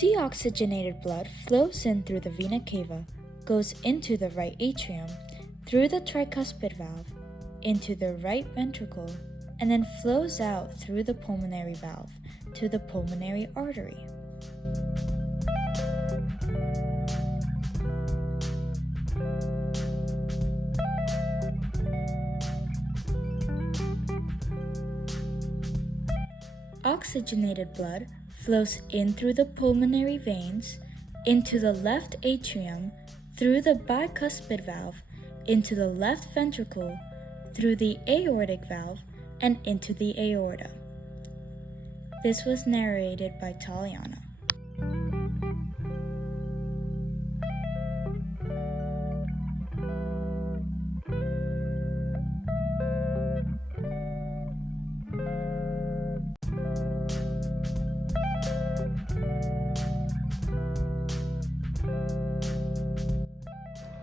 Deoxygenated blood flows in through the vena cava, goes into the right atrium, through the tricuspid valve, into the right ventricle, and then flows out through the pulmonary valve to the pulmonary artery. Oxygenated blood flows in through the pulmonary veins, into the left atrium, through the bicuspid valve, into the left ventricle, through the aortic valve, and into the aorta. This was narrated by Taliana.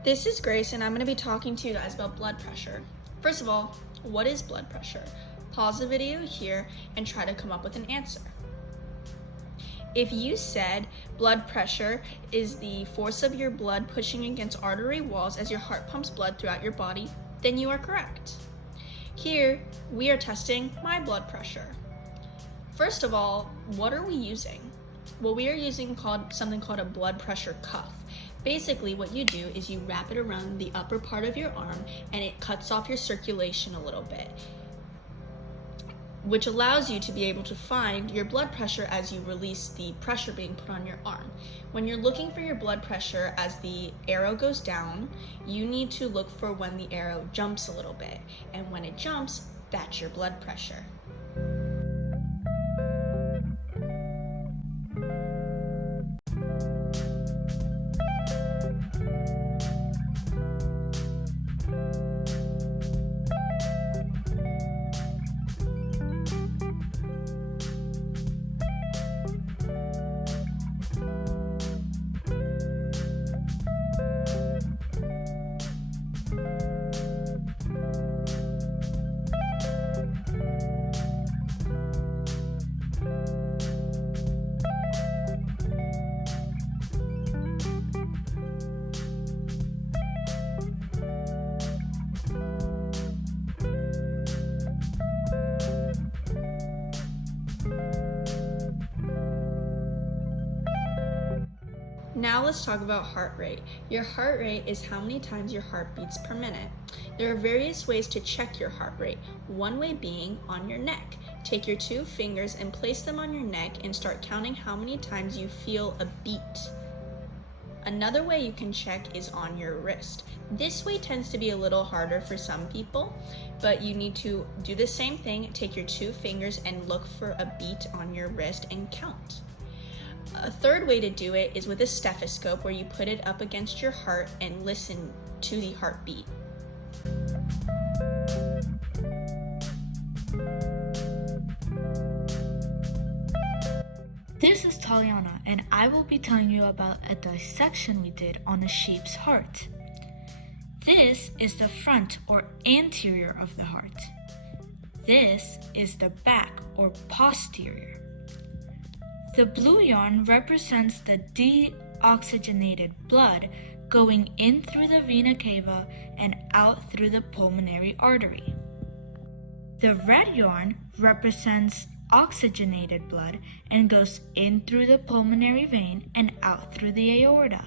This is Grace, and I'm going to be talking to you guys about blood pressure. First of all, what is blood pressure? Pause the video here and try to come up with an answer. If you said blood pressure is the force of your blood pushing against artery walls as your heart pumps blood throughout your body, then you are correct. Here, we are testing my blood pressure. First of all, what are we using? Well, we are using something called a blood pressure cuff. Basically, what you do is you wrap it around the upper part of your arm and it cuts off your circulation a little bit, which allows you to be able to find your blood pressure as you release the pressure being put on your arm. When you're looking for your blood pressure as the arrow goes down, you need to look for when the arrow jumps a little bit. And when it jumps, that's your blood pressure. Now let's talk about heart rate. Your heart rate is how many times your heart beats per minute. There are various ways to check your heart rate. One way being on your neck. Take your 2 fingers and place them on your neck and start counting how many times you feel a beat. Another way you can check is on your wrist. This way tends to be a little harder for some people, but you need to do the same thing. Take your 2 fingers and look for a beat on your wrist and count. A third way to do it is with a stethoscope, where you put it up against your heart and listen to the heartbeat. This is Taliana, and I will be telling you about a dissection we did on a sheep's heart. This is the front or anterior of the heart. This is the back or posterior. The blue yarn represents the deoxygenated blood going in through the vena cava and out through the pulmonary artery. The red yarn represents oxygenated blood and goes in through the pulmonary vein and out through the aorta.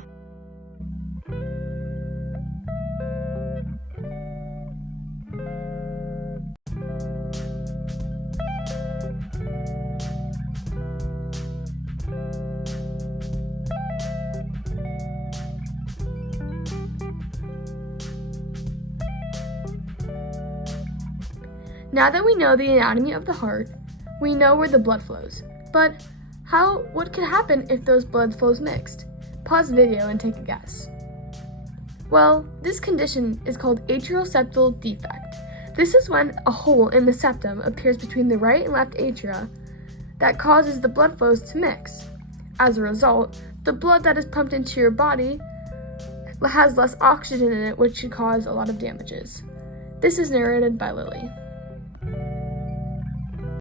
Now that we know the anatomy of the heart, we know where the blood flows. But what could happen if those blood flows mixed? Pause the video and take a guess. Well, this condition is called atrial septal defect. This is when a hole in the septum appears between the right and left atria that causes the blood flows to mix. As a result, the blood that is pumped into your body has less oxygen in it, which could cause a lot of damages. This is narrated by Lily.